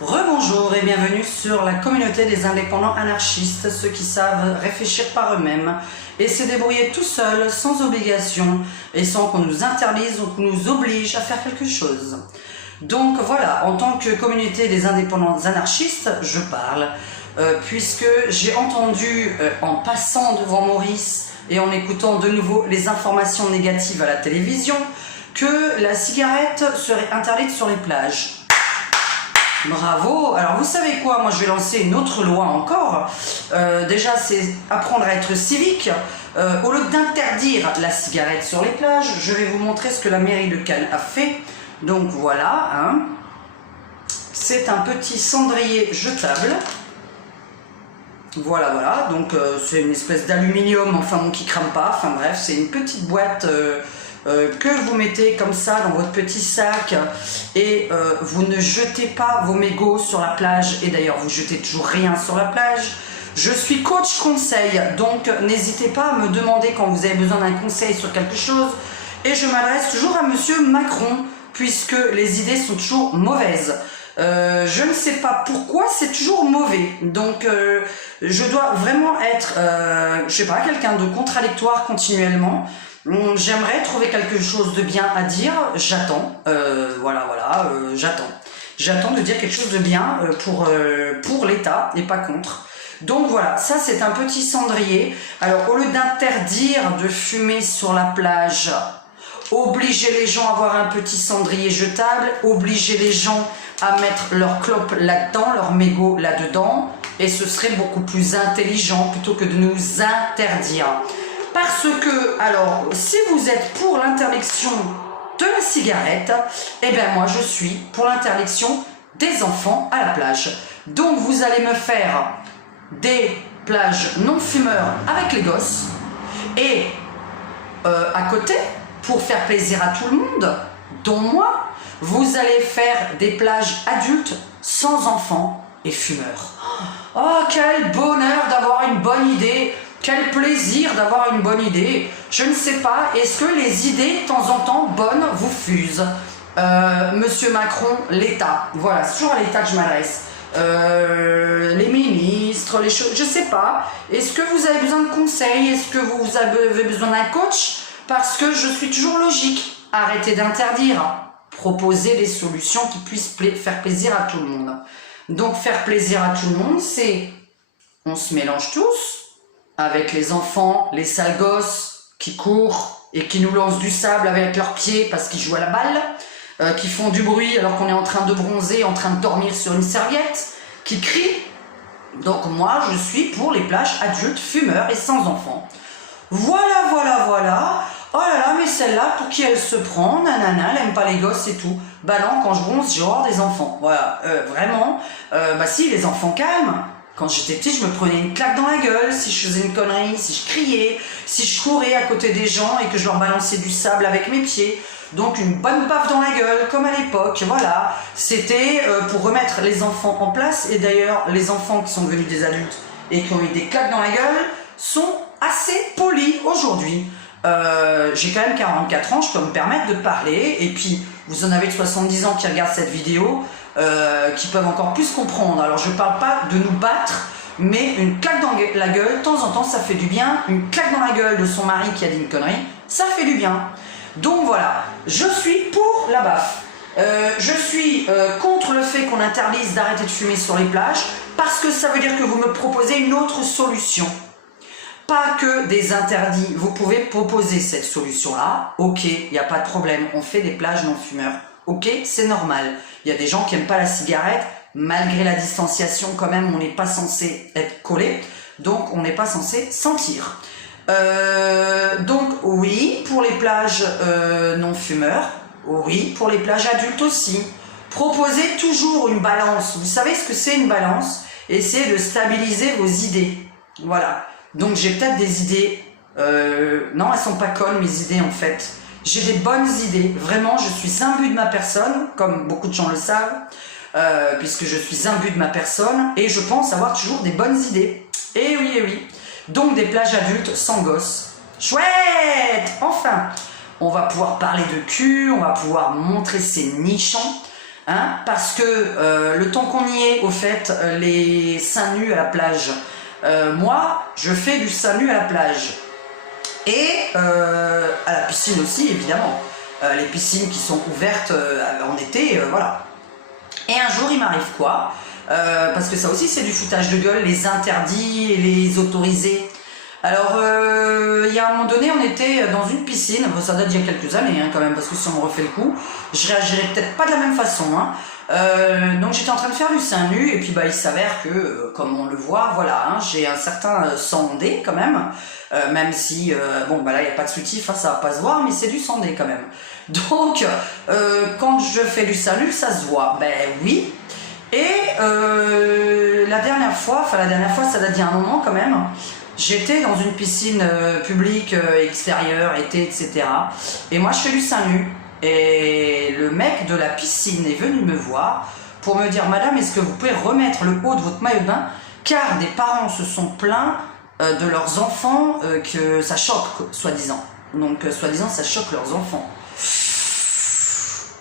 Rebonjour et bienvenue sur la communauté des indépendants anarchistes, ceux qui savent réfléchir par eux-mêmes et se débrouiller tout seuls, sans obligation et sans qu'on nous interdise ou qu'on nous oblige à faire quelque chose. Donc voilà, en tant que communauté des indépendants anarchistes, je parle, puisque j'ai entendu en passant devant Maurice et en écoutant de nouveau les informations négatives à la télévision, que la cigarette serait interdite sur les plages. Bravo. Alors vous savez quoi, moi je vais lancer une autre loi encore. Déjà c'est apprendre à être civique. Au lieu d'interdire la cigarette sur les plages, je vais vous montrer ce que la mairie de Cannes a fait. Donc voilà, hein. C'est un petit cendrier jetable. Voilà, voilà, donc c'est une espèce d'aluminium, enfin bon, qui crame pas, enfin bref, c'est une petite boîte que vous mettez comme ça dans votre petit sac et vous ne jetez pas vos mégots sur la plage, et d'ailleurs vous jetez toujours rien sur la plage. Je suis coach conseil, donc n'hésitez pas à me demander quand vous avez besoin d'un conseil sur quelque chose, et je m'adresse toujours à monsieur Macron, puisque les idées sont toujours mauvaises. Je ne sais pas pourquoi c'est toujours mauvais, donc je dois vraiment être, je sais pas, quelqu'un de contradictoire continuellement. J'aimerais trouver quelque chose de bien à dire, j'attends, voilà, j'attends de dire quelque chose de bien pour l'État et pas contre. Donc voilà, ça c'est un petit cendrier. Alors au lieu d'interdire de fumer sur la plage, obliger les gens à avoir un petit cendrier jetable, obliger les gens à mettre leur clope là-dedans, leur mégot là-dedans, et ce serait beaucoup plus intelligent plutôt que de nous interdire. Parce que, alors, si vous êtes pour l'interdiction de la cigarette, eh bien moi je suis pour l'interdiction des enfants à la plage. Donc vous allez me faire des plages non fumeurs avec les gosses, et à côté, pour faire plaisir à tout le monde, dont moi, vous allez faire des plages adultes sans enfants et fumeurs. Oh, quel bonheur d'avoir une bonne idée! Quel plaisir d'avoir une bonne idée! Je ne sais pas, est-ce que les idées, de temps en temps, bonnes, vous fusent? Monsieur Macron, l'État, voilà, c'est toujours à l'État que je m'adresse. Les ministres, les choses, je sais pas. Est-ce que vous avez besoin de conseils? Est-ce que vous avez besoin d'un coach? Parce que je suis toujours logique. Arrêtez d'interdire. Proposer des solutions qui puissent faire plaisir à tout le monde. Donc faire plaisir à tout le monde, c'est on se mélange tous, avec les enfants, les sales gosses qui courent et qui nous lancent du sable avec leurs pieds parce qu'ils jouent à la balle, qui font du bruit alors qu'on est en train de bronzer, en train de dormir sur une serviette, qui crient. Donc moi, je suis pour les plages adultes, fumeurs et sans enfants. Voilà, voilà, voilà. Oh là là, mais celle-là, pour qui elle se prend? Nanana, elle aime pas les gosses et tout. Bah non, quand je bronze, j'ai horreur des enfants. Voilà, vraiment. Bah si, les enfants calment. Quand j'étais petite, je me prenais une claque dans la gueule si je faisais une connerie, si je criais, si je courais à côté des gens et que je leur balançais du sable avec mes pieds. Donc une bonne baffe dans la gueule, comme à l'époque, voilà. C'était pour remettre les enfants en place. Et d'ailleurs, les enfants qui sont devenus des adultes et qui ont eu des claques dans la gueule sont assez polis aujourd'hui. J'ai quand même 44 ans, je peux me permettre de parler. Et puis, vous en avez de 70 ans qui regardent cette vidéo, qui peuvent encore plus comprendre. Alors je parle pas de nous battre, mais une claque dans la gueule, de temps en temps ça fait du bien. Une claque dans la gueule de son mari qui a dit une connerie, ça fait du bien. Donc voilà, je suis pour la baffe. Je suis contre le fait qu'on interdise d'arrêter de fumer sur les plages, parce que ça veut dire que vous me proposez une autre solution. Pas que des interdits, vous pouvez proposer cette solution-là, ok, il n'y a pas de problème, on fait des plages non fumeurs. Ok, c'est normal. Il y a des gens qui n'aiment pas la cigarette, malgré la distanciation quand même, on n'est pas censé être collé, donc on n'est pas censé sentir. Donc oui, pour les plages non fumeurs, oui, pour les plages adultes aussi. Proposez toujours une balance. Vous savez ce que c'est une balance? Essayez de stabiliser vos idées. Voilà. Donc j'ai peut-être des idées, non elles sont pas connes mes idées en fait. J'ai des bonnes idées, vraiment, je suis imbu de ma personne, comme beaucoup de gens le savent, puisque je suis imbu de ma personne, et je pense avoir toujours des bonnes idées. Et oui, et oui. Donc des plages adultes sans gosses. Chouette! Enfin, on va pouvoir parler de cul, on va pouvoir montrer ses nichons. hein, parce que le temps qu'on y est, au fait, les seins nus à la plage, moi, je fais du sein nu à la plage. Et à la piscine aussi, évidemment. Les piscines qui sont ouvertes en été, voilà. Et un jour, il m'arrive quoi? Parce que ça aussi, c'est du foutage de gueule, les interdits et les autorisés. Alors, il y a un moment donné, on était dans une piscine, bon, ça date d'il y a quelques années hein, quand même, parce que si on me refait le coup, je réagirais peut-être pas de la même façon. Hein. Donc j'étais en train de faire du sein nu, et puis bah, il s'avère que, comme on le voit, voilà, hein, j'ai un certain sandé quand même si, bon, bah là, il n'y a pas de soutif, hein, ça va pas se voir, mais c'est du sandé quand même. Donc, quand je fais du sein nu, ça se voit. Ben oui. Et la dernière fois, ça date d'il y a un moment quand même, j'étais dans une piscine publique, extérieure, été, etc. Et moi, je fais du sein nu. Et le mec de la piscine est venu me voir pour me dire « Madame, est-ce que vous pouvez remettre le haut de votre maillot de bain ?» Car des parents se sont plaints de leurs enfants que ça choque, soi-disant. Donc, soi-disant, ça choque leurs enfants.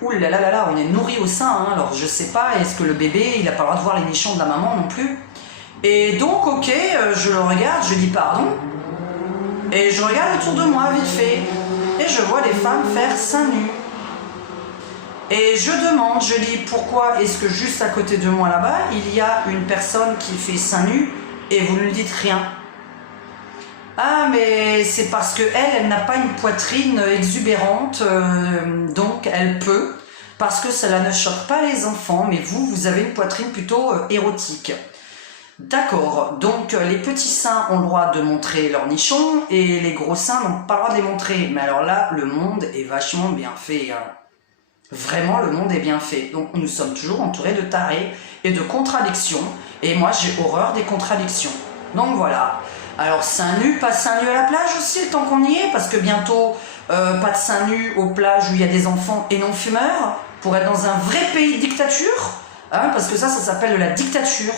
Ouh là là là là, on est nourri au sein, hein, alors je sais pas, est-ce que le bébé, il a pas le droit de voir les nichons de la maman non plus? Et donc, ok, je le regarde, je dis pardon, et je regarde autour de moi, vite fait, et je vois des femmes faire seins nus. Et je demande, je dis, pourquoi est-ce que juste à côté de moi là-bas, il y a une personne qui fait seins nus, et vous ne dites rien? Ah, mais c'est parce que elle n'a pas une poitrine exubérante, donc elle peut, parce que cela ne choque pas les enfants, mais vous avez une poitrine plutôt érotique. D'accord, donc les petits seins ont le droit de montrer leur nichon, et les gros seins n'ont pas le droit de les montrer. Mais alors là, le monde est vachement bien fait. Hein. Vraiment, le monde est bien fait. Donc nous sommes toujours entourés de tarés et de contradictions, et moi j'ai horreur des contradictions. Donc voilà. Alors seins nus, pas seins nus à la plage aussi, le temps qu'on y est, parce que bientôt, pas de seins nus aux plages où il y a des enfants et non fumeurs, pour être dans un vrai pays de dictature, hein, parce que ça s'appelle de la dictature.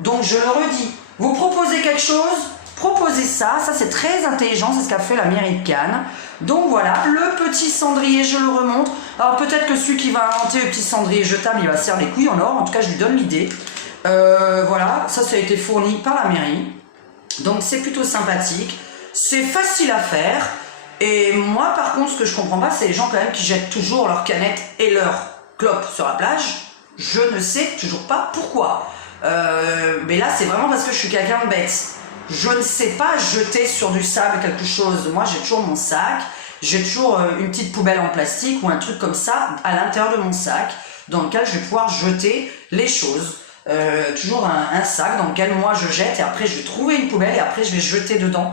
Donc je le redis, vous proposez quelque chose, proposez ça, ça c'est très intelligent, c'est ce qu'a fait la mairie de Cannes. Donc voilà, le petit cendrier, je le remonte. Alors peut-être que celui qui va inventer le petit cendrier jetable, il va se faire les couilles en or, en tout cas je lui donne l'idée. Voilà, ça a été fourni par la mairie. Donc c'est plutôt sympathique, c'est facile à faire, et moi par contre ce que je comprends pas, c'est les gens quand même qui jettent toujours leurs canettes et leurs clopes sur la plage. Je ne sais toujours pas pourquoi, mais là c'est vraiment parce que je suis quelqu'un de bête. Je ne sais pas jeter sur du sable quelque chose, moi j'ai toujours mon sac, j'ai toujours une petite poubelle en plastique ou un truc comme ça à l'intérieur de mon sac, dans lequel je vais pouvoir jeter les choses. Toujours un sac dans lequel moi je jette, et après je vais trouver une poubelle et après je vais jeter dedans.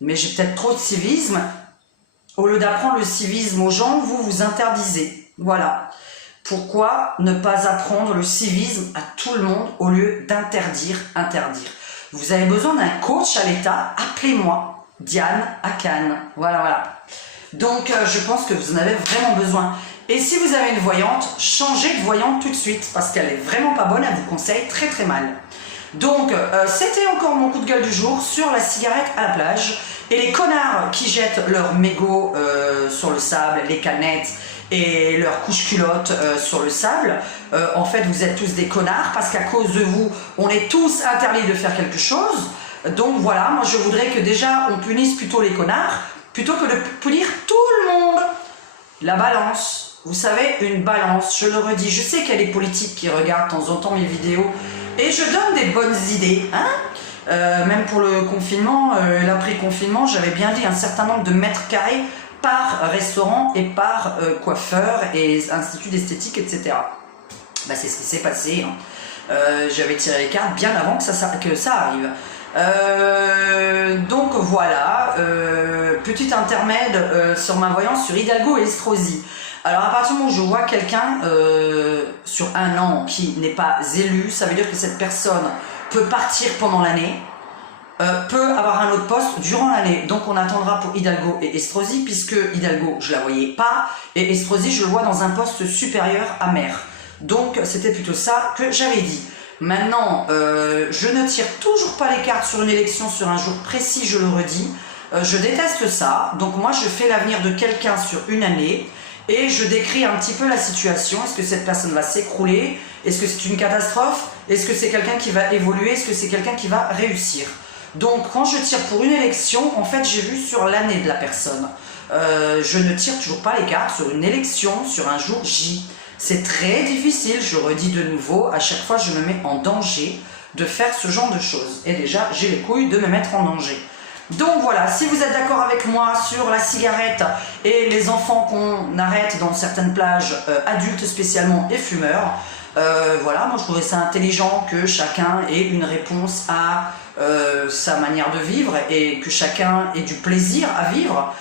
Mais j'ai peut-être trop de civisme. Au lieu d'apprendre le civisme aux gens, vous interdisez. Voilà. Pourquoi ne pas apprendre le civisme à tout le monde au lieu d'interdire, interdire? Vous avez besoin d'un coach à l'État, appelez-moi Diane à Cannes. Voilà, voilà. Donc je pense que vous en avez vraiment besoin. Et si vous avez une voyante, changez de voyante tout de suite, parce qu'elle est vraiment pas bonne, elle vous conseille très très mal. Donc, c'était encore mon coup de gueule du jour sur la cigarette à la plage, et les connards qui jettent leurs mégots sur le sable, les canettes, et leurs couches culottes sur le sable. En fait, vous êtes tous des connards, parce qu'à cause de vous, on est tous interdits de faire quelque chose. Donc voilà, moi je voudrais que déjà on punisse plutôt les connards, plutôt que de punir tout le monde. La balance. Vous savez, une balance, je le redis, je sais qu'il y a des politiques qui regardent de temps en temps mes vidéos et je donne des bonnes idées, hein. Même pour le confinement, l'après-confinement, j'avais bien dit un certain nombre de mètres carrés par restaurant et par coiffeur et institut d'esthétique, etc. Bah, c'est ce qui s'est passé. Hein. J'avais tiré les cartes bien avant que ça arrive. Donc voilà, petit intermède sur ma voyance sur Hidalgo et Estrosi. Alors à partir du moment où je vois quelqu'un sur un an qui n'est pas élu, ça veut dire que cette personne peut partir pendant l'année, peut avoir un autre poste durant l'année. Donc on attendra pour Hidalgo et Estrosi, puisque Hidalgo je la voyais pas, et Estrosi je le vois dans un poste supérieur à maire. Donc c'était plutôt ça que j'avais dit. Maintenant, je ne tire toujours pas les cartes sur une élection sur un jour précis, je le redis. Je déteste ça. Donc moi, je fais l'avenir de quelqu'un sur une année. et je décris un petit peu la situation. Est-ce que cette personne va s'écrouler? Est-ce que c'est une catastrophe? Est-ce que c'est quelqu'un qui va évoluer? Est-ce que c'est quelqu'un qui va réussir? Donc quand je tire pour une élection, en fait j'ai vu sur l'année de la personne. Je ne tire toujours pas les cartes sur une élection, sur un jour J. C'est très difficile, je redis de nouveau, à chaque fois je me mets en danger de faire ce genre de choses. Et déjà j'ai les couilles de me mettre en danger. Donc voilà, si vous êtes d'accord avec moi sur la cigarette et les enfants qu'on arrête dans certaines plages, adultes spécialement et fumeurs, voilà, moi je trouvais ça intelligent que chacun ait une réponse à sa manière de vivre et que chacun ait du plaisir à vivre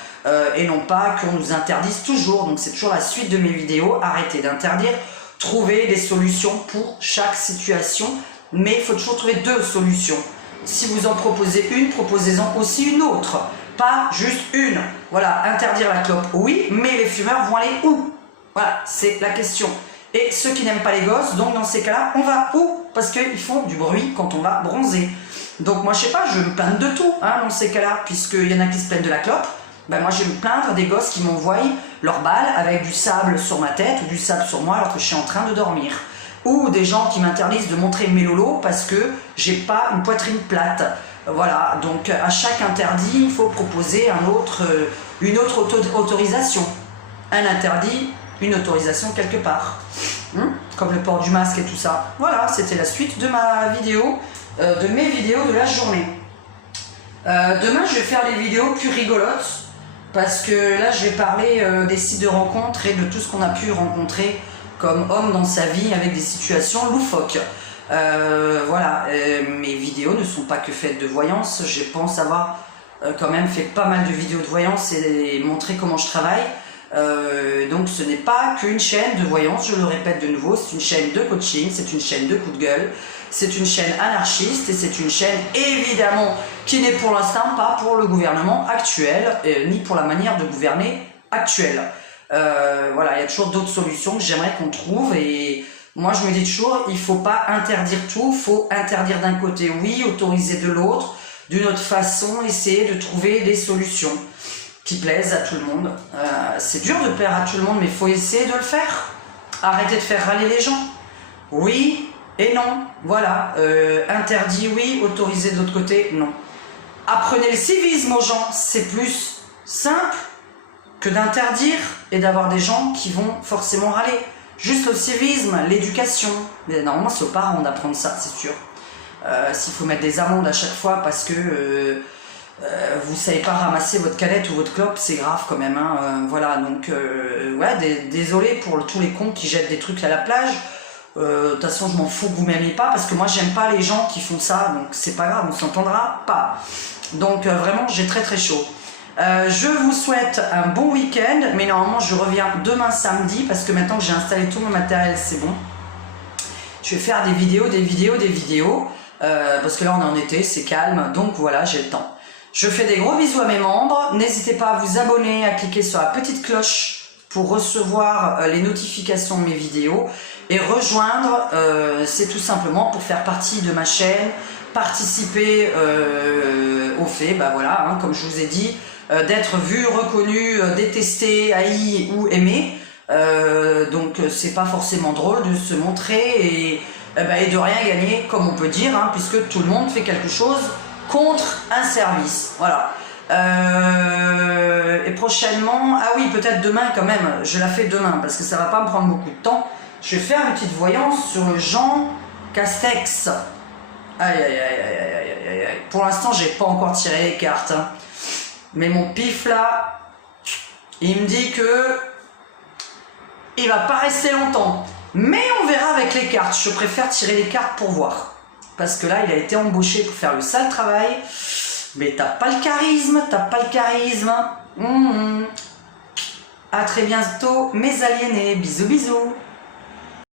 et non pas qu'on nous interdise toujours. Donc c'est toujours la suite de mes vidéos, arrêtez d'interdire, trouver des solutions pour chaque situation, mais il faut toujours trouver deux solutions. Si vous en proposez une, proposez-en aussi une autre, pas juste une. Voilà, interdire la clope, oui, mais les fumeurs vont aller où? Voilà, c'est la question. Et ceux qui n'aiment pas les gosses, donc dans ces cas-là, on va où? Parce qu'ils font du bruit quand on va bronzer. Donc moi, je sais pas, je me plains de tout hein, dans ces cas-là, puisqu'il y en a qui se plaignent de la clope. Ben moi, je vais me plaindre des gosses qui m'envoient leur balle avec du sable sur ma tête ou du sable sur moi alors que je suis en train de dormir. Ou des gens qui m'interdisent de montrer mes lolos parce que j'ai pas une poitrine plate. Voilà, donc à chaque interdit, il faut proposer une autre autorisation. Un interdit, une autorisation quelque part. Comme le port du masque et tout ça. Voilà, c'était la suite de ma vidéo, de mes vidéos de la journée. Demain, je vais faire des vidéos plus rigolotes parce que là, je vais parler des sites de rencontres et de tout ce qu'on a pu rencontrer comme homme dans sa vie avec des situations loufoques. Voilà, mes vidéos ne sont pas que faites de voyance. Je pense avoir quand même fait pas mal de vidéos de voyance et montrer comment je travaille. Donc ce n'est pas qu'une chaîne de voyance, je le répète de nouveau, c'est une chaîne de coaching, c'est une chaîne de coup de gueule, c'est une chaîne anarchiste et c'est une chaîne évidemment qui n'est pour l'instant pas pour le gouvernement actuel, ni pour la manière de gouverner actuelle. Voilà, il y a toujours d'autres solutions que j'aimerais qu'on trouve et moi je me dis toujours, il ne faut pas interdire tout, il faut interdire d'un côté oui, autoriser de l'autre, d'une autre façon, essayer de trouver des solutions qui plaisent à tout le monde. C'est dur de plaire à tout le monde, mais il faut essayer de le faire. Arrêtez de faire râler les gens. Oui et non, voilà. Interdit oui, autorisé de l'autre côté, non. Apprenez le civisme aux gens, c'est plus simple que d'interdire et d'avoir des gens qui vont forcément râler. Juste le civisme, l'éducation. Mais normalement, c'est aux parents d'apprendre ça, c'est sûr. S'il faut mettre des amendes à chaque fois parce que vous savez pas ramasser votre canette ou votre clope, c'est grave quand même. Hein. Voilà, donc ouais, désolé pour tous les cons qui jettent des trucs à la plage. De toute façon, je m'en fous que vous m'aimiez pas parce que moi, j'aime pas les gens qui font ça. Donc, c'est pas grave, on s'entendra pas. Donc, vraiment, j'ai très très chaud. Je vous souhaite un bon week-end, mais normalement je reviens demain samedi parce que maintenant que j'ai installé tout mon matériel, c'est bon. Je vais faire des vidéos, parce que là on est en été, c'est calme, donc voilà, j'ai le temps. Je fais des gros bisous à mes membres, n'hésitez pas à vous abonner, à cliquer sur la petite cloche pour recevoir les notifications de mes vidéos et rejoindre, c'est tout simplement pour faire partie de ma chaîne, participer au fait, bah voilà, hein, comme je vous ai dit, d'être vu, reconnu, détesté, haï ou aimé. Donc c'est pas forcément drôle de se montrer et de rien gagner, comme on peut dire, hein, puisque tout le monde fait quelque chose contre un service. Voilà. Et prochainement, ah oui, peut-être demain quand même, je la fais demain parce que ça va pas me prendre beaucoup de temps. Je vais faire une petite voyance sur le Jean Castex. Aïe aïe aïe aïe aïe aïe aïe. Pour l'instant, j'ai pas encore tiré les cartes. Hein. Mais mon pif là, il me dit que il va pas rester longtemps. Mais on verra avec les cartes. Je préfère tirer les cartes pour voir. Parce que là, il a été embauché pour faire le sale travail. Mais t'as pas le charisme, À très bientôt, mes aliénés. Bisous, bisous.